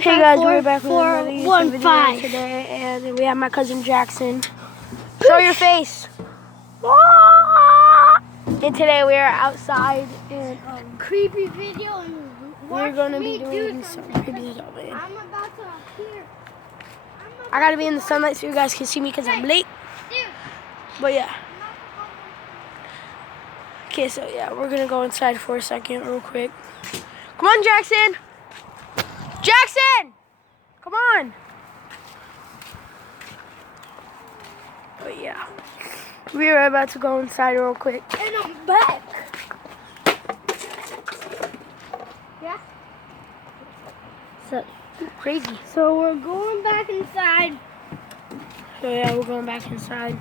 Hey guys, we're back with another YouTube video today, and we have my cousin Jackson. Show your face. And today we are outside, and creepy video. And we're gonna be doing some creepy stuff. I'm about to appear. I gotta be in the sunlight so you guys can see me because I'm late. But yeah. Okay, so yeah, we're gonna go inside for a second, real quick. Come on, Jackson. Jackson! Come on! But yeah, we are about to go inside real quick. And I'm back. Yeah? So crazy. So we're going back inside. So yeah, we're going back inside.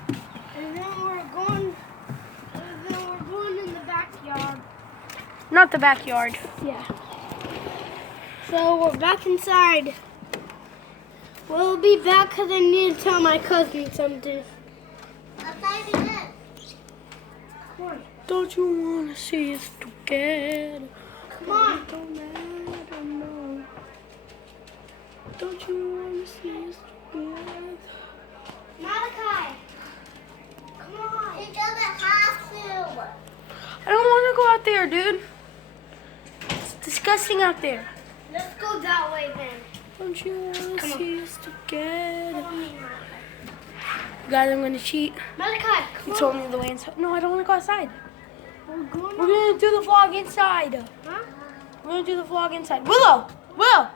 And then we're going in the backyard. Not the backyard. Yeah. So we're back inside. We'll be back because I need to tell my cousin something. Come on. Don't you want to see us together? Come on. Don't matter, no. Don't you want to see us together? Malachi. Come on. He doesn't have to. I don't want to go out there, dude. It's disgusting out there. Let's go that way then. Don't you want to see us together? Follow me, Malachi. Guys, I'm going to cheat. Malachi, He come told on. me the way inside. No, I don't want to go outside. We're going We're going to do the vlog inside. Huh? We're going to do the vlog inside. Willow! Willow!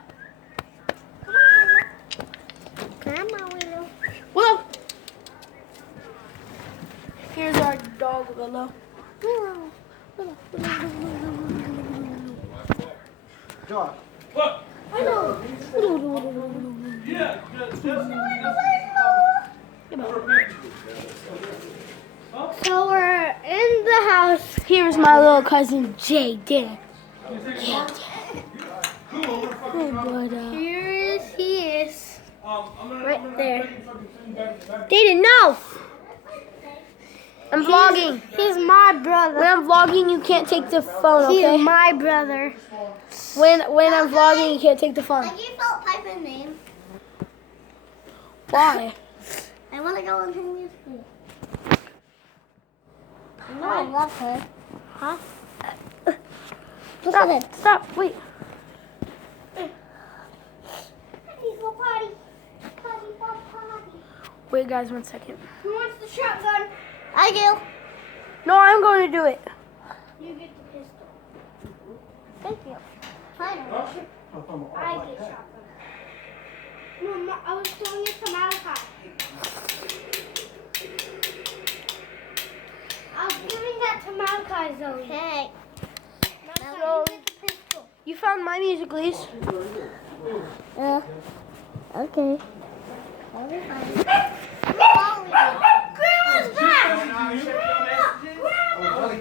Come on, Willow. Willow! Here's our dog, Willow. Willow. Willow. Josh. What? Willow. Yeah. So we're in the house. Here's my little cousin, Jaden. Yeah. Here he is. Right there. Jaden, no! I'm vlogging. He's my brother. When I'm vlogging, you can't take the phone, okay? He's my brother. When I'm vlogging, you can't take the phone. Can you spell Piper's name? Why? I want to go into music. No, I love her. Huh? Stop it. Stop, wait. I need to go potty. Potty. Wait, guys, 1 second. Who wants the shotgun? I do. No, I'm going to do it. You get the pistol. Thank you. Fine. I get shotgun. No, I was throwing it to Malachi. I was giving that to Malachi, Zoe. Okay. Malachi, you get the pistol. You found my music, Lise. Okay. Grandma's back!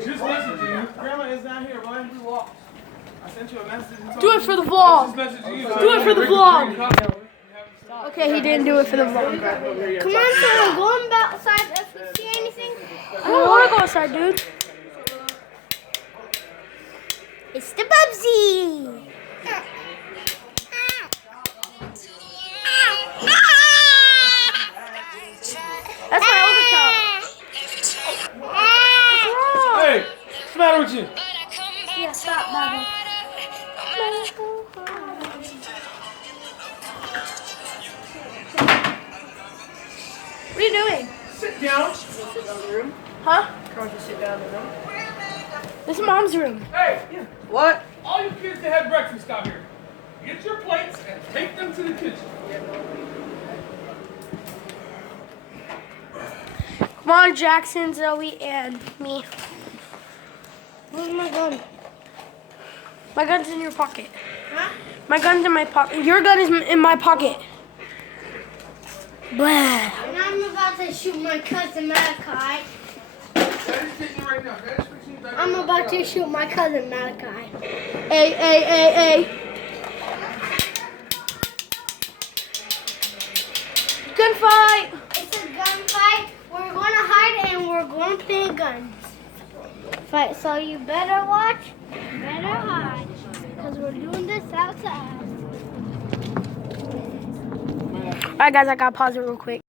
Just messaging you. Grandma is not here. Why did you walk? I sent you a message. Do it for the vlog. Just messaging you. Do it for the vlog. Okay, he didn't do it for the vlog. Come on, so we're going outside if we see anything. I don't want to go outside, dude. It's the Bubsy! That's my older child. Hey, what's the matter with you? Yeah, stop, Bobby. What are you doing? Sit down. Huh? Can't you sit down in the room? This is Mom's room. Hey, What? all you kids that had breakfast out here, get your plates and take them to the kitchen. Come on, Jackson, Zoe, and me. Where's my gun? My gun's in your pocket. Huh? My gun's in my pocket. Your gun is in my pocket. Blah. And I'm about to shoot my cousin Malachi. Daddy's getting you right now. Daddy's fixing you. I'm about to shoot my cousin Malachi. Hey. Gunfight! It's a gunfight. We're going to hide and we're going to play guns. Fight. So you better watch, better hide. Because we're doing this outside. Sorry guys, I gotta pause it real quick.